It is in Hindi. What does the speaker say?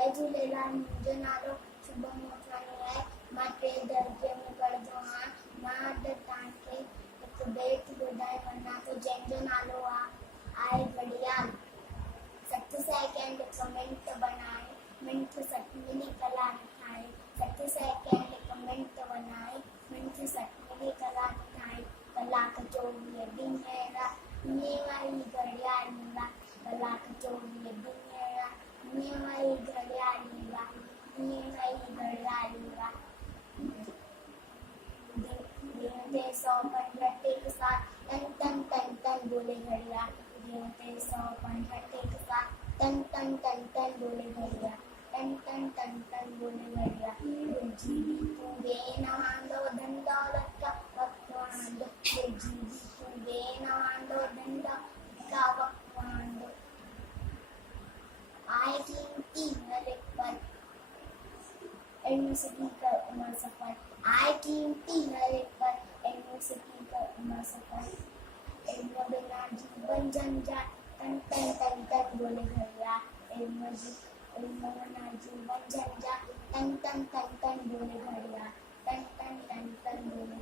जय झूलेलाल। मुंहिंजो नालो शुभम मोटवानी आहे। मां 3 दर्जे में पढ़ंदो आहियां। मां अॼु तव्हांखे हिकु बेट ॿुधाए वञा थो जंहिंजो नालो आहे घड़ियाल। 60 सेकंड हिकु मिंट बनाए, मिंट 60 मिली कलाक ठाहे। 60 सेकंड हिकु मिंट बनाए, मिंट 60 मिली कलाक ठाहे। कलाक 24 ॾींहं ईअं वारी घड़ियाल कलाक 24 ॾींहं ईअं वारी घड़ियाल ईअं वारी घड़ियाल दिन ते 165 साल तन तन तन तन बोले घड़ियाल। दिन ते 165 साल तन तन तन तन बोले घड़ियाल। तन तन तन तन बोले घड़ियाल। जीवी तू बेनवांदो धन दौलत का वक्त वांदो। जीवी तू बेनवांदो धन दौलत का वक्त वांदो। आए कीमती हर एक पल इल्म सीखकर उम्र सफल। आए कीमती हर एक पल इल्म सीखकर उम्र सफल। इल्म बिना जीवन जंजाल तन तन तन तन बोले घड़ियाल। इल्म बिना जीवन जंजाल तन तन तन तन बोले घड़ियाल। तन तन तन तन बोले